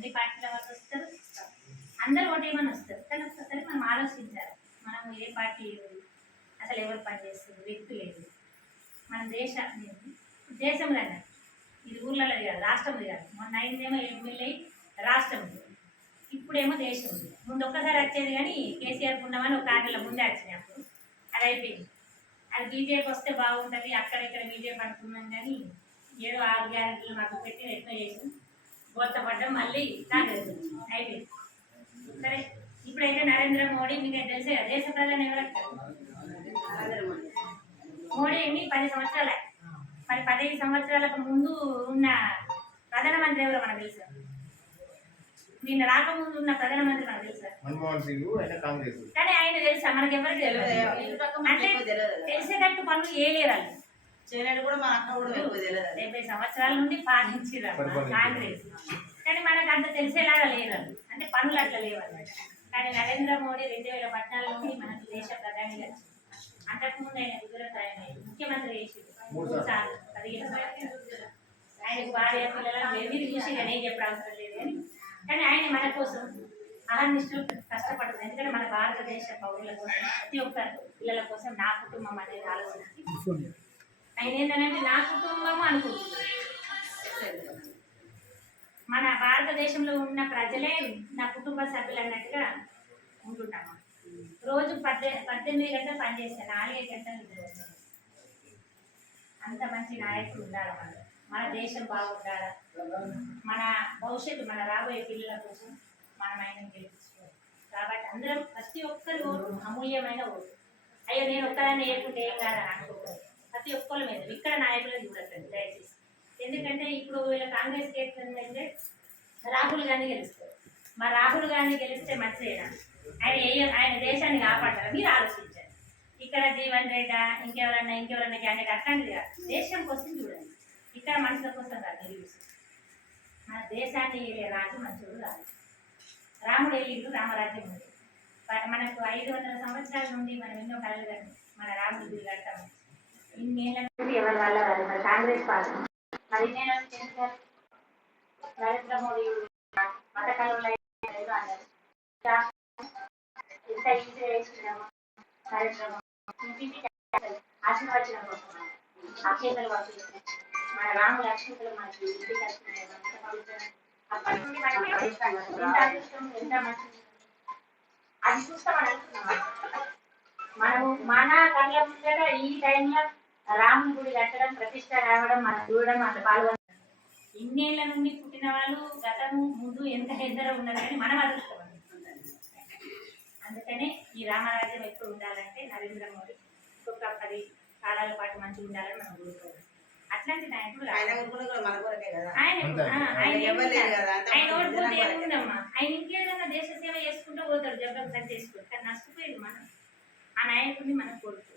అన్ని పార్టీల వాళ్ళు వస్తారు, అందరూ ఓటేయమని వస్తారు. కానీ ఒకసారి మనం ఆలోచించాలి, మనం ఏ పార్టీ అసలు ఎవరు పనిచేస్తుంది, వ్యక్తి లేదు. మన దేశంలో ఇది ఊర్లలో కాదు, రాష్ట్రంలో కాదు. మొన్న అయిందేమో ఎమ్మెల్యే రాష్ట్రం, ఇప్పుడేమో దేశం ఉంది. ముందు ఒక్కసారి వచ్చేది కానీ కేసీఆర్ ఉన్నామని ఒక ఆటల ముందే వచ్చినాయి, అప్పుడు అది అయిపోయింది. అది బీజేపీ వస్తే బాగుంటుంది, అక్కడెక్కడ బీజేపీ అనుకున్నాం కానీ ఏదో 6 గ్యారెంటీలు మాకు పెట్టి ఎట్లా చేసి బోల్తపడ్డం, మళ్ళీ కాంగ్రెస్ అయిపోయింది. సరే, ఇప్పుడైతే నరేంద్ర మోడీ మీకు తెలిసే దేశ ప్రధాని ఎవరు? మోడీని 10 సంవత్సరాలే. మరి 15 సంవత్సరాలకు ముందు ఉన్న ప్రధానమంత్రి ఎవరో మనకు తెలుసు. నిన్న రాకముందు ఉన్న ప్రధానమంత్రి మనకు తెలుసా? మన్మోహన్ సింగ్. కానీ ఆయన తెలుసా? మనకి ఎవరికి తెలియదు. అంటే తెలిసేటట్టు పనులు ఏలేరు వాళ్ళు. చేయలేడు కూడా. మన అక్క కూడా 70 సంవత్సరాల నుండి పాలించారు కాంగ్రెస్. కానీ మనకు అంత తెలిసేలాగా లేరు వాళ్ళు. అంటే పనులు అట్లా లేవు. కానీ నరేంద్ర మోడీ 2014 నుండి మనకు దేశ ప్రధానిగా, అంతకుముందు ఆయన గుజరాత్ ఆయన ముఖ్యమంత్రి చేసి 3 సార్లు 15 ఆయనకు భార్య పిల్లలను ఎవరు చూసి నేను చెప్పడం అవసరం లేదు. కానీ ఆయన మన కోసం అహర్నిశలు కష్టపడుతుంది. ఎందుకంటే మన భారతదేశ పౌరుల కోసం, ప్రతి ఒక్క పిల్లల కోసం నా కుటుంబం అనేది ఆలోచించి ఆయన ఏంటంటే నా కుటుంబము అనుకుంటుంది. మన భారతదేశంలో ఉన్న ప్రజలే నా కుటుంబ సభ్యులు అన్నట్టుగా ఉంటున్నాము. రోజు 18 గంటలు పనిచేస్తాను, 4 గంటలు నిద్ర వస్తాను. అంత మంచి నాయకుడు ఉండాలి. మన దేశం బాగుండాలి. మన భవిష్యత్తు, మన రాబోయే పిల్లల కోసం మనం ఆయన గెలిపించుకోవాలి. కాబట్టి అందరం ప్రతి ఒక్కరి ఓటు అమూల్యమైన ఓటు. అయ్యో నేను ఒక్కదాన్ని వేయకుంటే ఏం కాదని అనుకోకూడదు. ప్రతి ఒక్కరి మీద ఇక్కడ నాయకులను చూడకండి దయచేసి. ఎందుకంటే ఇప్పుడు వీళ్ళ కాంగ్రెస్ కేంద్రంలో రాహుల్ గాంధీ గెలుస్తారు. మా రాహుల్ గాంధీ గెలిస్తే మంచిదేనా? ఆయన దేశాన్ని కాపాడాలి. మీరు ఆలోచించండి. ఇక్కడ జీవన్ రెడ్డి ఇంకెవరన్నా క్యాండిడేట్ అట్లాంటిది కాదు. దేశం కోసం చూడండి. ఇక్కడ మనుషుల కోసం కాదు. మన దేశాన్ని రాజు మంచుడు కాదు. రాముడు వెళ్ళిండు, రామరాజ్యం ఉంది. మనకు 500 సంవత్సరాల నుండి మనం ఎన్నో కళలు కానీ మన రాముడు గుడి కట్టాము. ఇన్నేళ్ళ నుండి ఎవరి వల్ల కాదు. మరి కాంగ్రెస్ పార్టీ మరి నరేంద్ర మోడీ పథకాలు అన్నారు. ఎంత ఈజీ వేసుకున్నాము. నరేంద్ర మోడీ ఆశీర్వచనం కోసం అక్షేతలు పంపిస్తున్నాయి. మన రాముల లక్ష్మీలు మనకి ఇంటికి వస్తున్నాయి. అప్పటి నుండి ఎంత మంచి అది చూస్తామని అనుకున్నాం. మనము మన కళ్ళ ముందర ఈ టైంలో రాముని గుడి కట్టడం, ప్రతిష్ట రావడం, మనం చూడడం, అంత పాల్గొనడం. ఇన్నేళ్ల నుండి పుట్టిన వాళ్ళు గతము ముందు ఎంత హెద్దర ఉన్నారు కానీ మనం అదృష్టం. అందుకనే ఈ రామరాజ్యం ఎప్పుడు ఉండాలంటే నరేంద్ర మోడీ ఒక్క 10 కాలాల పాటు మంచిగా ఉండాలని మనం కోరుకోవాలి. అట్లాంటి నాయకుడు ఆయన ఏముందమ్మా, ఆయన ఇంకేదైనా దేశ సేవ చేసుకుంటూ పోతాడు, జబ్బలు పని చేసుకుంటాడు. కానీ నష్టపోయేది మనం. ఆ నాయకుడిని మనం కోరుకోవాలి.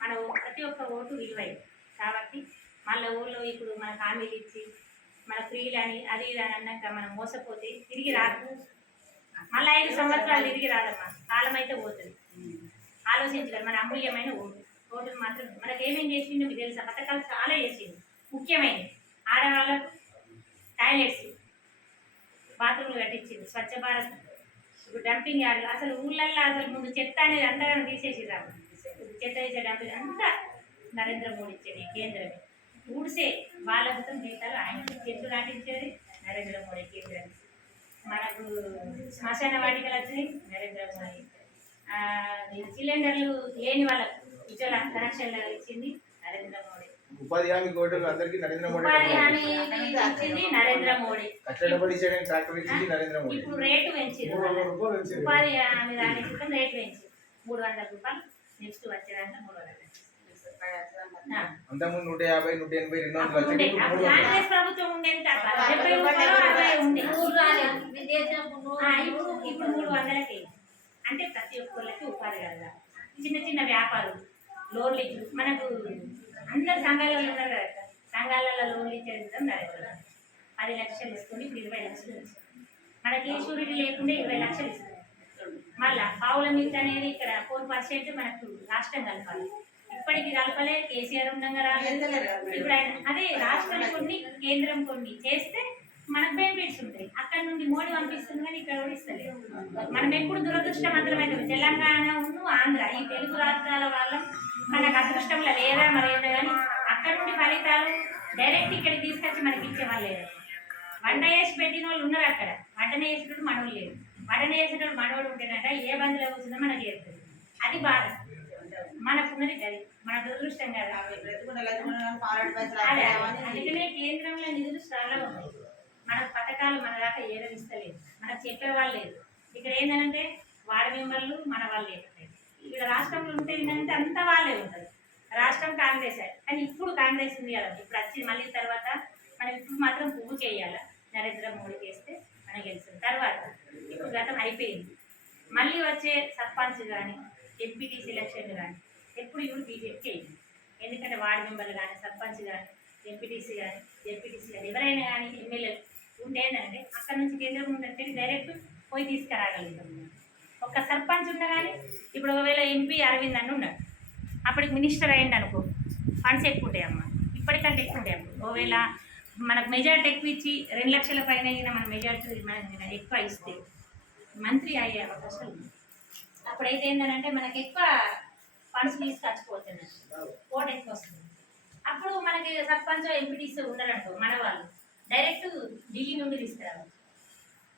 మన ప్రతి ఒక్క ఓటు విలువైంది. కాబట్టి మళ్ళీ ఊళ్ళో ఇప్పుడు మన హామీలు ఇచ్చి మన ఫ్రీలు అని అది ఇది అని అన్నాక మనం మోసపోతే తిరిగి రాదు. మళ్ళీ 5 సంవత్సరాలు తిరిగి రాదమ్మా, కాలం అయితే పోతుంది. ఆలోచించాలి. మన అమూల్యమైన ఓటును మాత్రం మనకు ఏమేమి చేసిందో మీకు తెలుసా? పథకాలు చాలా చేసింది. ముఖ్యమైనది ఆడవాళ్ళకు టాయిలెట్స్, బాత్రూమ్లు కట్టించింది, స్వచ్ఛ భారత్, ఇప్పుడు డంపింగ్ యార్డులు. అసలు ఊళ్ళల్లో అసలు ముందు చెత్త అనేది అంతగానో తీసేసిరాము. చెత్త వేసే డంపింగ్ అంతా నరేంద్ర మోడీ ఇచ్చేది కేంద్రమే. ఊడిసే బాలభూతం జీతాలు ఆయన చెట్లు నాటించేది నరేంద్ర మోడీ కేంద్రం. మనకు శ్మశాన వాటికలు వచ్చినాయి నరేంద్ర మోడీ. సిలిండర్లు లేని వాళ్ళకు ఉజ్వల కనెక్షన్లు ఇచ్చింది నరేంద్ర మోడీ. ఉపాధి హామీ ఇచ్చింది నరేంద్ర మోడీ. ఇప్పుడు రేటు పెంచింది. ఉపాధి హామీ దాని రేటు పెంచింది 300 రూపాయలు. నెక్స్ట్ వచ్చేదాకా 300. అంతకుముందు 150, 180, 200 కాంగ్రెస్ ప్రభుత్వం ఉండేది 70 రూపాయలు 60 ఉండే. ఇప్పుడు 300కి. అంటే ప్రతి ఒక్కరికి ఉపాధి కలగాలి. చిన్న చిన్న వ్యాపారులు లోన్లు ఇచ్చారు. మనకు అందరు సంఘాలలో ఉన్నారు కదా, సంఘాలలో లోన్లు ఇచ్చేది నరేంద్ర 10 లక్షలు ఇస్తుంది. ఇప్పుడు 20 లక్షలు ఇస్తుంది. మనకి షూరిటీ లేకుండా 20 లక్షలు ఇస్తుంది. మళ్ళీ పావుల మీద అనేది ఇక్కడ 4% మనకు రాష్ట్రం కలపాలి. ఇప్పటికి కలపలే. కేసీఆర్ ఉండగా రాలేదు. ఇప్పుడు ఆయన అదే రాష్ట్రం కొన్ని కేంద్రం కొన్ని చేస్తే మనకు బెనిఫిట్స్ ఉంటాయి. అక్కడ మోడీ పంపిస్తుంది కానీ ఇక్కడ కూడా ఇస్తలేదు. మనం ఎప్పుడు దురదృష్టవంతమైన తెలంగాణ ఆంధ్ర ఈ తెలుగు రాష్ట్రాల వల్ల మనకు అదృష్టంలో లేదా మరేదో కానీ అక్కడ నుండి ఫలితాలు డైరెక్ట్ ఇక్కడికి తీసుకొచ్చి మనకి ఇచ్చేవాళ్ళు లేదు. వంట చేసి పెట్టిన వాళ్ళు ఉన్నారు అక్కడ, వంటన చేసేటప్పుడు మనవులు లేదు. వంటన చేసేటప్పుడు మనవుడు ఉంటేనట ఏ బంధులో కూర్చుందో మనకి చేస్తుంది. అది బాధ మనకున్నది అది మన దురదృష్టం కదా. అందుకనే కేంద్రంలో నిధులు చాలా ఉన్నాయి, మన పథకాలు మన దాకా ఏదనిస్తలేదు, మనకు చెప్పేవాళ్ళు లేదు. ఇక్కడ ఏంటంటే వార్డు మెంబర్లు మన వాళ్ళు లేకపోతే ఇక్కడ రాష్ట్రంలో ఉంటే ఏంటంటే అంతా వాళ్ళే ఉంటారు. రాష్ట్రం కాంగ్రెస్ కానీ ఇప్పుడు కాంగ్రెస్ ఉంది కదా, ఇప్పుడు వచ్చి మళ్ళీ తర్వాత మనం ఇప్పుడు మాత్రం పువ్వుకి వేయాలి, నరేంద్ర మోడీకి వేస్తే మనం గెలుస్తుంది. తర్వాత ఇప్పుడు గతం అయిపోయింది, మళ్ళీ వచ్చే సర్పంచ్ కానీ ఎంపీటీసీ ఎలక్షన్లు కానీ ఎప్పుడు ఇప్పుడు బీజేపీకి వేయండి. ఎందుకంటే వార్డు మెంబర్లు కానీ సర్పంచ్ కానీ ఎంపీటీసీ కానీ ఎవరైనా కానీ ఎమ్మెల్యేలు ఉంటే ఏంటంటే అక్కడ నుంచి కేంద్రం ఉంటే డైరెక్ట్ పోయి తీసుకురాగలుగుతాం. ఒక్క సర్పంచ్ ఉన్నా కానీ ఇప్పుడు ఒకవేళ ఎంపీ అరవింద్ అని ఉన్నాడు, అప్పటికి మినిస్టర్ అయ్యింది అనుకో, ఫండ్స్ ఎక్కువ ఉంటాయి అమ్మ, ఇప్పటికంటే ఎక్కువ ఉంటాయి అమ్మ. ఒకవేళ మనకు మెజారిటీ ఎక్కువ ఇచ్చి 2 లక్షల పైన అయినా మన మెజారిటీ మనం ఎక్కువ ఇస్తే మంత్రి అయ్యే అవకాశాలు ఉంది. అప్పుడైతే ఏంటంటే మనకి ఎక్కువ ఫండ్స్ తీసుకొచ్చిపోతుంది, ఓటు ఎక్కువ వస్తుంది. అప్పుడు మనకి సర్పంచ్ ఎంపీటీసీ ఉన్నారనుకో మన వాళ్ళు డైరెక్ట్ ఢిల్లీ నుండి తీసుకురావాలి.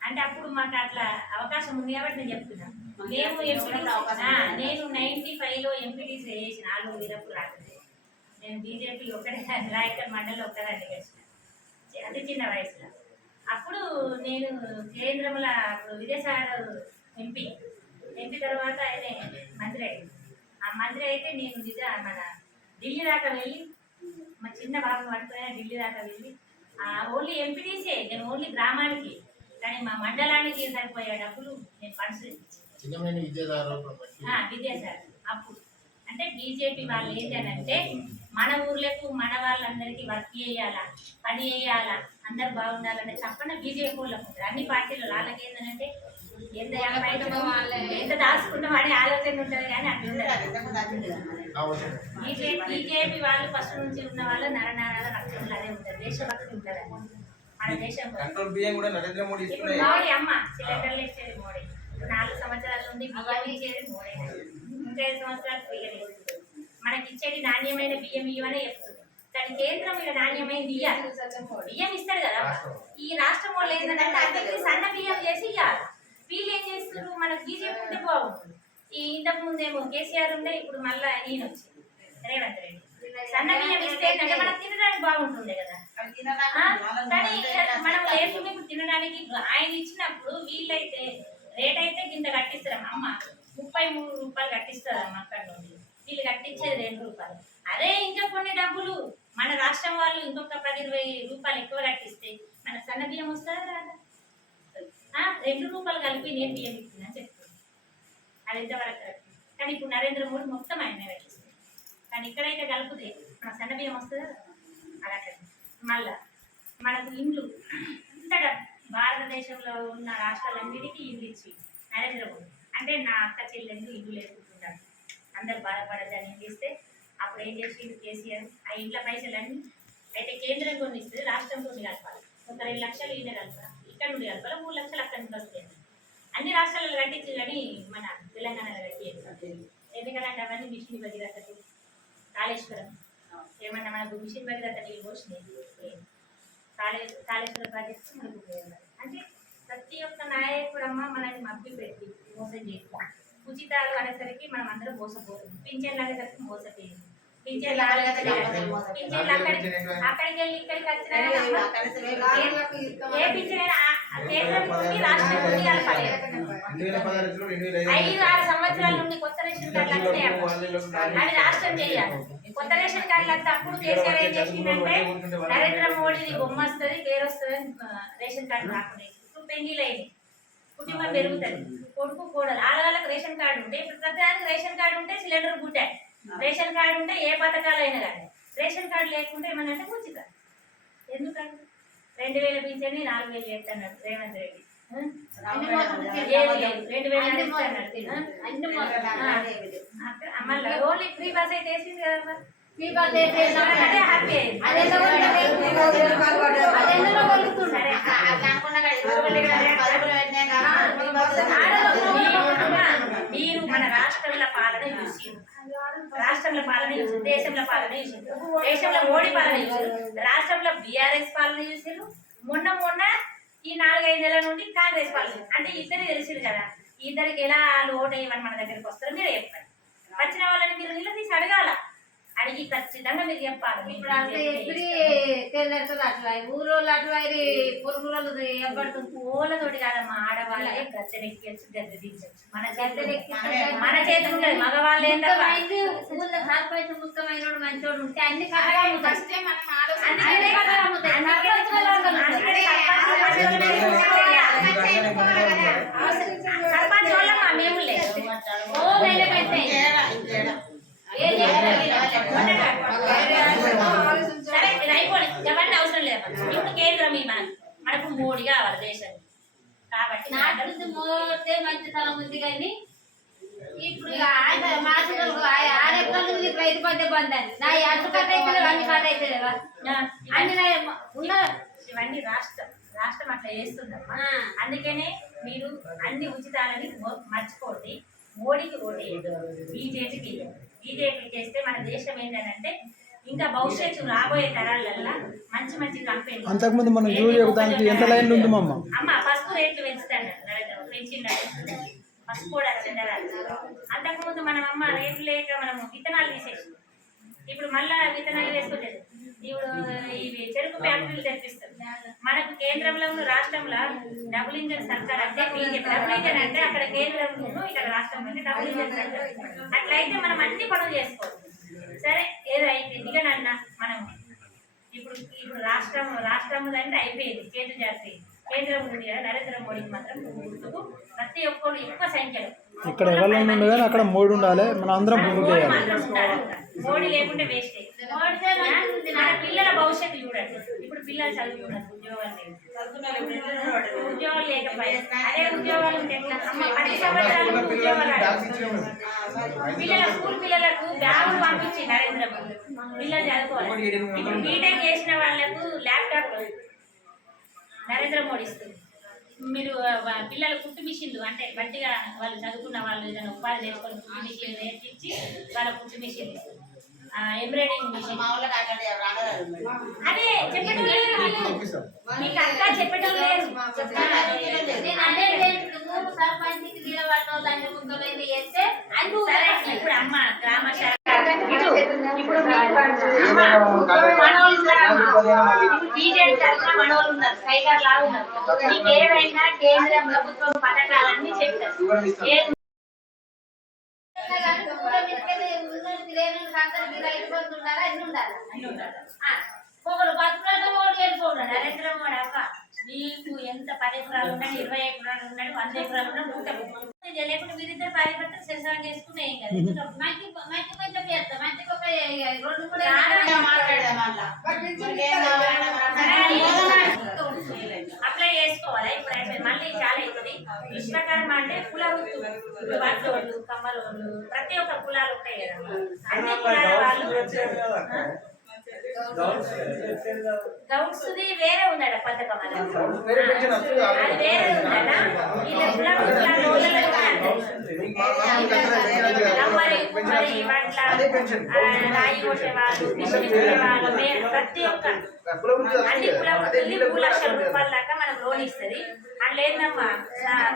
అంటే అప్పుడు మాకు అట్లా అవకాశం ఉంది కాబట్టి నేను చెప్తున్నాను. నేను 95లో ఎంపీటీసీ చేసిన ఆలూరు వీరప్పుడు రాకపోతే నేను బీజేపీ ఒకటే రాయకల్ మండలిలో ఒక్కదాన్ని గెలిచిన, అతి చిన్న వయసులో. అప్పుడు నేను కేంద్రంలో అప్పుడు విదేశాలు ఎంపీ తర్వాత ఆయన మంత్రి అయింది. ఆ మంత్రి అయితే నేను మన ఢిల్లీ దాకా వెళ్ళి మా చిన్న బాబుని పట్టుకుని ఢిల్లీ దాకా వెళ్ళి ఓన్లీ ఎంపీటీసీ నేను ఓన్లీ గ్రామానికి, కానీ మా మండలానికి సరిపోయే డబ్బులు నేను ఫండ్స్ విద్యాసాగర్. అప్పుడు అంటే బీజేపీ వాళ్ళు ఏంటంటే మన ఊర్లకు మన వాళ్ళందరికీ వర్క్ చేయాలా, పని చేయాలా, అందరు బాగుండాలనే తప్పన బీజేపీ వాళ్ళకు ఉంటుంది. అన్ని పార్టీలు వాళ్ళకి ఏంటంటే ఎంత దాచుకుంటాం అనే ఆలోచన ఉంటుంది, కానీ అట్లా ఉండదు. బీజేపీ వాళ్ళు ఫస్ట్ నుంచి ఉన్న వాళ్ళు నరనారాల రక్తంలో అదే ఉంటుంది, దేశభక్తి ఉంటుంది. మన దేశం మోడీ అమ్మ సిలిండర్లు ఇచ్చేది మోడీ, 4 సంవత్సరాల నుండి బియ్యం ఇచ్చేది మోడీ, 35 సంవత్సరాలు బియ్యం మనకి ఇచ్చేది నాణ్యమైన బియ్యం ఇవ్వనే చెప్తుంది. కానీ కేంద్రం ఇలా నాణ్యమైన బియ్యం ఇస్తాడు కదా. ఈ రాష్ట్రం వాళ్ళు ఏంటంటే అందరికీ సన్న బియ్యం చేసి ఇవ్వాలి. వీళ్ళు ఏం చేస్తారు, మనకు బీజేపీ ఉంటే బాగుంటుంది. ఈ ఇంతకు ముందేమో కేసీఆర్ ఉండే, ఇప్పుడు మళ్ళీ ఈయన వచ్చింది రేవంత్ రెడ్డి. సన్న బియ్యం ఇస్తే ఏంటంటే మనకు తినడానికి బాగుంటుండే కదా. కానీ మనం లేకుండా ఇప్పుడు తినడానికి ఆయన ఇచ్చినప్పుడు వీళ్ళైతే రేట్ అయితే ఇంత కట్టిస్తారమ్మ, అమ్మ 33 రూపాయలు కట్టిస్తారమ్మ అక్కడ నుండి, వీళ్ళు కట్టించేది 2 రూపాయలు. అదే ఇంకా కొన్ని డబ్బులు మన రాష్ట్రం వాళ్ళు ఇంకొక 10-20 రూపాయలు ఎక్కువ కట్టిస్తే మన సన్న బియ్యం వస్తుందా రాదా? 2 రూపాయలు కలిపి నేను బియ్యం ఇస్తున్నాను చెప్తున్నాను, అది ఎంతవరకు కరెక్ట్. కానీ ఇప్పుడు నరేంద్ర మోడీ మొత్తం ఆయన కట్టిస్తుంది, కానీ ఇక్కడైతే కలిపితే మన సన్న బియ్యం వస్తుందా అలా. మళ్ళా మనకు ఇండ్లు ఇంతటా భారతదేశంలో ఉన్న రాష్ట్రాలన్నిటికీ ఇల్లు ఇచ్చి నరేంద్ర మోడీ అంటే నా అక్క చెల్లెళ్ళు ఇల్లు లేకుంటున్నారు, అందరు బాధపడద్దని ఇస్తే అప్పుడు ఏం చేసి కేసీఆర్ ఆ ఇంట్లో పైసలన్నీ అయితే కేంద్రం కొన్ని ఇస్తుంది, రాష్ట్రం కొన్ని కలపాలి. ఒక 2 లక్షలు ఈయన కలపాలి, ఇక్కడ నుండి కలపాలి, 3 లక్షలు అక్కడి నుంచి వస్తాయి. అన్ని రాష్ట్రాలలో కట్టించి కానీ మన తెలంగాణలో కట్టి ఎందుకంటే అవన్నీ మిషన్ భగీరథ కాళేశ్వరం ఏమన్నా మనకు మిషన్ భగీరథ నీళ్ళు పోసినాయి, కాళేశ్వరం ప్రాజెక్టు మనకు ఉపయోగపడాలి. అంటే ప్రతి ఒక్క నాయకుడమ్మ మనల్ని మబ్బి పెట్టి మోసం చేస్తాం. ఉచితాలు అనేసరికి మనం అందరం మోసపోతుంది, పింఛన్లు అనేసరికి మోసపోయింది, పింఛన్లు అక్కడికి వెళ్ళి ఇక్కడికి వచ్చిన ఏ పింఛన్ కేంద్రం నుండి రాష్ట్రం నుండి కలపాలి. 5-6 సంవత్సరాల నుండి కొత్త రేషన్ కార్డులు వస్తాయి, అది రాష్ట్రం చేయాలి. కొత్త రేషన్ కార్డులు అంతా అప్పుడు కేసీఆర్ ఏం చేసిందంటే నరేంద్ర మోడీ బొమ్మ వస్తుంది, పేరు వస్తుంది, రేషన్ కార్డు రాకుండా ఇప్పుడు పెళ్లిళ్ళు అయింది, కుటుంబం పెరుగుతుంది, కొడుకు కోడలు ఆడవాళ్ళకి రేషన్ కార్డు ఉంటే ఇప్పుడు ప్రతిదానికి రేషన్ కార్డు ఉంటే సిలిండర్ గుట్టాయి, రేషన్ కార్డు ఉంటే ఏ పథకాలు అయినా కానీ, రేషన్ కార్డు లేకుంటే ఏమన్నా ఉచిత. ఎందుకంటే 2000 పింఛన్ని 4000 చేస్తున్నాడు రేవంత్ రెడ్డి, 2000 మళ్ళీ ఓన్లీ ఫ్రీ బస్ అయితే వేసింది కదా, ఫ్రీ బస్ హ్యాపీ అయింది. మీరు మన రాష్ట్రంలో పాలన చూసిండ్రు, రాష్ట్రంలో పాలన చూసి దేశంలో పాలన చూసిండ్రు, దేశంలో మోడీ పాలన చూసిండ్రు, రాష్ట్రంలో బీఆర్ఎస్ పాలన చూసిండ్రు, మొన్న ఈ 4-5 నెలల నుండి కాంగ్రెస్ పాలన. అంటే ఇద్దరు తెలిసింది కదా, ఇద్దరికి ఎలా ఓటు వేయమని మన దగ్గరికి వస్తారో మీరు చెప్పండి. వచ్చిన వాళ్ళని మీరు నిలదీసి అడగాల, అడిగి ఖచ్చితంగా మీరు చెప్పాలి. ఇప్పుడు అంటే ఎప్పుడు తెల్లెడుతుంది అట్లా ఊరోళ్ళు అట్లా పొరుగురోళ్ళు ఎప్పడుతుంది పూలతోటి కాదమ్మా, ఆడవాళ్ళే గద్దెనెక్కించు గద్దె దించచ్చు. మన చేతి ఉంటుంది, మగవాళ్ళు ఏంటో ఊళ్ళో సర్పంచ్ ముఖ్యమైన మంచోడు ఉంటే అన్ని సర్పంచ్ వాళ్ళమ్మా మేము లేదు. సరే ఇది అయిపోయి ఎవరిని అవసరం లేదు. ఇప్పుడు కేంద్రం మనకు మోడీ కావాలి దేశం కాబట్టి నాటి మోతే మంచి తలం ఉంది కానీ ఇప్పుడు మాసలు ఆరెక్కలు రైతు పడ్డ బంధాన్ని నా అటు కట్ట అయితే అన్ని కట్ట అయితే కదా అన్ని ఇవన్నీ రాష్ట్రం అట్లా చేస్తుందమ్మా. అందుకనే మీరు అన్ని ఉచితాలని మర్చిపోండి. మోడీకి ఓటేయండి, బీజేపీకి చేస్తే మన దేశం ఏంటంటే ఇంకా భవిష్యత్తు రాబోయే తరాలల్లో మంచి కంపెనీ. అంతకుముందు మనం దానికి ఎంత లైన్ ఉంది అమ్మ పసుపు రేట్లు పెంచుతాడు పెంచిండు, పసుపు కూడా అంతకుముందు మనం అమ్మ రేట్లు లేక మనం విత్తనాలు తీసేసి ఇప్పుడు మళ్ళా విత్తనాలు వేసుకుంటారు. ఇప్పుడు ఇవి చెరుకు ఫ్యాక్టరీలు తెప్పిస్తారు. మనకు కేంద్రంలో రాష్ట్రంలో డబుల్ ఇంజన్ సర్కార్ అంటే బీజేపీ. డబుల్ ఇంజన్ అంటే అక్కడ కేంద్రంలో ఇక్కడ రాష్ట్రంలో డబుల్ ఇంజన్ సర్కార్. అట్లయితే మనం అన్ని పనులు చేసుకోవచ్చు. సరే ఏదో అయిపోయింది ఇక నన్న మనం ఇప్పుడు రాష్ట్రం అంటే అయిపోయింది, చేతులు జాతి కేంద్రం ఉంది కదా. నరేంద్ర మోడీకి మాత్రం గుర్తుకు ప్రతి ఒక్కరు ఎక్కువ సంఖ్యలో ఇక్కడ ఎవరైనా ఉండే కానీ అక్కడ మోడీ ఉండాలి, మన అందరం మోడీ లేకుంటే వేస్టే. మన పిల్లల భవిష్యత్తు చూడండి. ఇప్పుడు పిల్లలు చదువుకున్నారు, ఉద్యోగాలు లేకపోయాయి. అదే ఉద్యోగాలు ఉంటే 10 సంవత్సరాలు ఉద్యోగాలు స్కూల్ పిల్లలకు బ్యాగులు పంపించి నరేంద్ర మోడీ పిల్లలు చదువుకోవాలి. ఇప్పుడు బీటెక్ చేసిన వాళ్ళకు ల్యాప్టాప్ నరేంద్ర మోడీ ఇస్తుంది. మీరు పిల్లల కుట్టు మిషన్లు అంటే గట్టిగా వాళ్ళు చదువుకున్న వాళ్ళు ఏదైనా ఉపాధి నేర్చుకొని కుట్టు మిషన్లు నేర్పించి వాళ్ళ కుట్టు మిషన్లు ఇస్తుంది. ఎంబ్రాయిడింగ్ మిషన్ అదే చెప్పడం లేదు, మీకు అక్క చెప్పడం లేదు. ఇప్పుడు అమ్మ గ్రామ శాఖ ఇప్పుడు బీజేపీ తరఫున మనోళ్ళు ఉన్నారు, కైగారు లాగా ఉన్నారు. మీకు ఏవైనా కేంద్ర ప్రభుత్వం పథకాలన్నీ చెప్తారు. నరేంద్ర మోడీ అక్క మీకు ఎంత 10 ఎకరాలు ఉన్నాయి, 20 ఎకరాలు ఉన్నాయి, 100 ఎకరాలు ఉన్నాయి, 100 లేకుండా మీరిద్దరు భార్యభర్తలు శశాంతం చేసుకునే ఏం కదా. అప్లై చేసుకోవాలా? ఇప్పుడు అయిపోయింది, మళ్ళీ చాలా అవుతుంది. విశ్వకర్మ అంటే కుల వృత్తు, వర్తోళ్ళు కమ్మరోళ్ళు ప్రతి ఒక్క కులాలు ఉంటాయి కదా. అన్ని కులాల వాళ్ళు గౌడ్స్ది వేరే ఉందట పథకం, అది వేరే ఉందట. రాయి కొట్టే వాళ్ళు, మిషన్ వాళ్ళు, ప్రతి ఒక్క అన్ని కుల వృత్తుల్ని 3 లక్షల రూపాయల దాకా మనం లోన్ ఇస్తుంది. అందులో ఏందమ్మా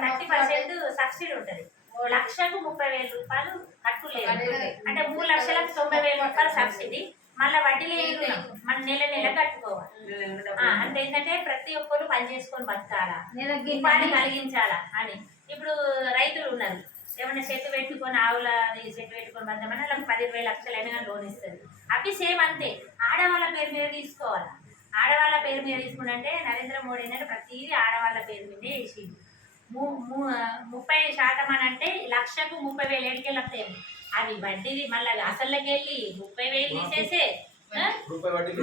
30% సబ్సిడీ ఉంటుంది. 1,30,000 రూపాయలు కట్టు లేదు, అంటే 3,90,000 రూపాయలు సబ్సిడీ. మళ్ళీ వడ్డీ లేదు, మన నెల కట్టుకోవాలి. అంటే ఏంటంటే ప్రతి ఒక్కరు పని చేసుకొని బతకాలా, ఉపాధి కలిగించాలా అని. ఇప్పుడు రైతులు ఉన్నారు, ఏమన్నా చెట్టు పెట్టుకొని ఆవుల చెట్టు పెట్టుకొని బతకమని వాళ్ళకి 10-20 లక్షలు అయినా లోన్ ఇస్తుంది. అవి సేమ్ అంతే, ఆడవాళ్ళ పేరు మీద తీసుకోవాలి. ఆడవాళ్ళ పేరు మీద తీసుకుంటే నరేంద్ర మోడీ అంటే ప్రతిదీ ఆడవాళ్ళ పేరు మీదే వేసింది. 30% అని అంటే 1,30,000 ఏడుకెళ్ళి వస్తాయి. అవి వడ్డీది మళ్ళీ అసలుకి వెళ్ళి 30,000 తీసేసే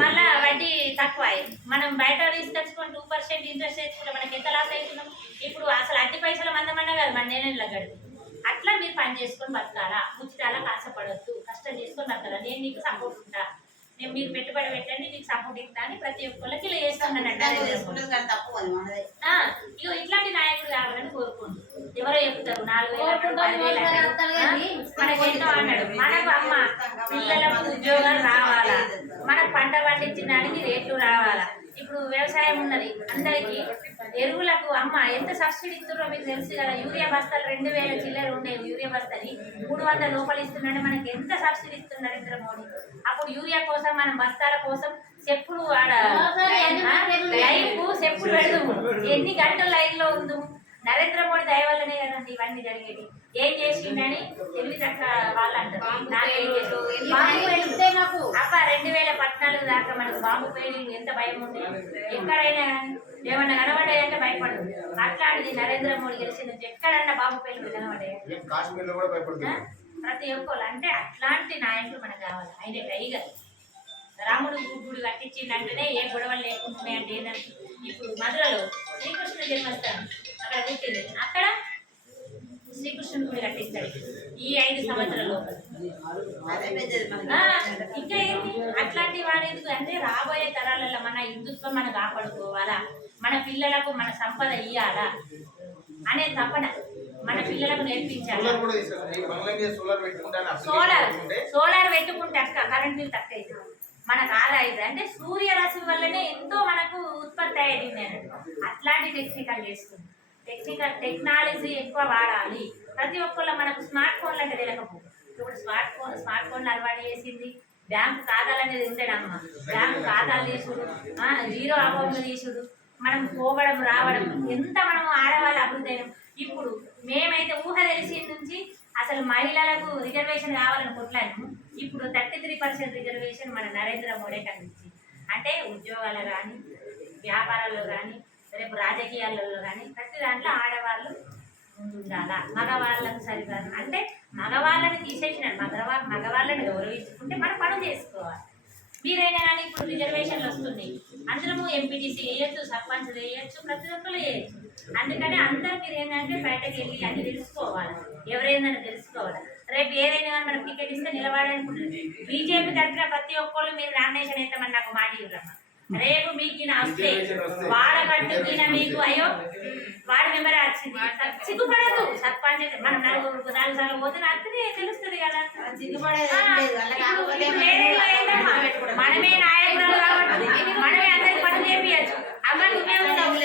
మళ్ళా వడ్డీ తక్కువ. మనం బయట తీసుకొచ్చుకొని 2% ఇంట్రెస్ట్ తెచ్చుకుంటే మనకి ఎంత లాస్ అవుతున్నాం. ఇప్పుడు అసలు అన్ని పైసలు మందమన్నా కాదు, మన నెల గడుపు. అట్లా మీరు పని చేసుకొని బతకాలా, ఉచితాలకు ఆశపడద్దు, కష్టం చేసుకొని బతకాలా. నేను మీకు సపోర్ట్ ఉంటా, నేను మీరు పెట్టుబడి పెట్టండి, మీకు సపోర్ట్ ఇస్తా అని ప్రతి ఒక్కరికి ఇలా చేస్తున్నాను. ఇగో ఇట్లాంటి నాయకుడు కావాలని కోరుకోండి. ఎవరో 4,000 10,000 మనకి ఎన్నో అన్నాడు. మనకు అమ్మ పిల్లలకు ఉద్యోగాలు రావాలా, మనకు పంట పండించిన దానికి రేట్లు రావాలా. ఇప్పుడు వ్యవసాయం ఉన్నది అందరికి, ఎరువులకు అమ్మ ఎంత సబ్సిడీ ఇస్తున్నారో మీకు తెలుసు కదా. యూరియా బస్తాలు 2,000 చిల్లర ఉండేవి, యూరియా బస్తాని 300 లోపల ఇస్తున్నాడు. మనకి ఎంత సబ్సిడీ ఇస్తున్నారు నరేంద్ర మోడీ. అప్పుడు యూరియా కోసం మనం బస్తాల కోసం చెప్పులు ఆడ లైన్ చెప్పులు పెడదాము, ఎన్ని గంటల లైన్ లో ఉందు. నరేంద్ర మోడీ దయ వల్లనే కదండి ఇవన్నీ జరిగేది. ఏం చేసిండని తెలివి తక్కువ వాళ్ళు అంటారు. నాకేం చేసి అప్ప 2014 దాకా మనకు బాంబు పేలి ఎంత భయం ఉంది. ఎక్కడైనా ఏమన్నా కనబడాయంటే భయపడదు. అట్లాంటిది నరేంద్ర మోడీ గెలిచిన నుంచి ఎక్కడన్నా బాంబు పేలు కనబడాయి కాశ్మీర్ లో కూడా భయపడుతుంది. ప్రతి ఒక్కరు. అంటే అట్లాంటి నాయకులు మనకు కావాలి. ఆయన టైగర్ రాముడు గుడి కట్టించిందంటేనే ఏ గొడవలు లేకుంటున్నాయి. అంటే ఏంటంటే ఇప్పుడు మధురలో శ్రీకృష్ణ జన్మస్థానం అక్కడ పుట్టింది, అక్కడ శ్రీకృష్ణుని గుడి కట్టిస్తాడు ఈ 5 సంవత్సరాల లోపల. ఇంకా ఏంటి అట్లాంటి వాడు ఎందుకు అంటే రాబోయే తరాలలో మన హిందుత్వం మనం కాపాడుకోవాలా, మన పిల్లలకు మన సంపద ఇయ్యాలా అనే తపన మన పిల్లలకు నేర్పించాలి. సోలార్ పెట్టుకుంటే అక్క కరెంట్ బిల్ తక్కువ అవుతుంది, మనకు ఆదా అవుతుంది. అంటే సూర్యరశ్మి వల్లనే ఎంతో మనకు ఉత్పత్తి అయ్యేది. అట్లాంటి టెక్నికల్ చేస్తుంది. టెక్నాలజీ ఎక్కువ వాడాలి. ప్రతి ఒక్కళ్ళు మనకు స్మార్ట్ ఫోన్లు అంటే తెలియకపోదు. ఇప్పుడు స్మార్ట్ ఫోన్లు అలవాటు చేసింది. బ్యాంకు ఖాతాలు అనేది ఉండేనమ్మ, బ్యాంకు ఖాతాలు తీసుడు, జీరో అకౌంట్లు తీసుడు, మనం పోవడం రావడం ఎంత మనం ఆడవాళ్ళు అభివృద్ధి అయినాం. ఇప్పుడు మేమైతే ఊహ తెలిసి నుంచి అసలు మహిళలకు రిజర్వేషన్ కావాలని కొట్లాము. ఇప్పుడు 33% రిజర్వేషన్ మన నరేంద్ర మోడీ కనిపించింది. అంటే ఉద్యోగాలు కానీ, వ్యాపారాల్లో కానీ, రేపు రాజకీయాలలో కానీ ప్రతి దాంట్లో ఆడవాళ్ళు ముందుండాలా. మగవాళ్ళకు సరికాదు అంటే మగవాళ్ళని తీసేసినారు. మగవాళ్ళని గౌరవించుకుంటే మనం పనులు చేసుకోవాలి. మీరైనా కానీ ఇప్పుడు రిజర్వేషన్లు వస్తున్నాయి, అందరము ఎంపీటీసీ వేయచ్చు, సర్పంచ్ వేయచ్చు, ప్రతి ఒక్కరు వేయచ్చు. అందుకని అందరూ మీరు ఏంటంటే బయటకు వెళ్ళి అన్ని తెలుసుకోవాలి, ఎవరైందని తెలుసుకోవాలి. రేపు ఏదైనా కానీ మనం టికెట్ ఇస్తే నిలబడాలనుకుంటుంది. బీజేపీ తరఫున ప్రతి ఒక్కళ్ళు మీరు నామినేషన్ వేస్తామని నాకు మాట ఇవ్వరమ్మా. రేపు మీకు ఈయన వస్తే వాడబట్టు ఈయన మీకు అయ్యో వార్డు మెంబర్ వచ్చింది సిగ్గుపడదు. సర్పంచ్ మనం 4 సార్లు పోతే అర్థమే తెలుస్తుంది కదా. మనమే నాయకురాలు కాబట్టి మనమే అందరికి పనులు చేపించచ్చు. అమ్మ నువ్వే ఉన్నావు,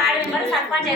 వార్డు మెంబర్ సర్పంచ్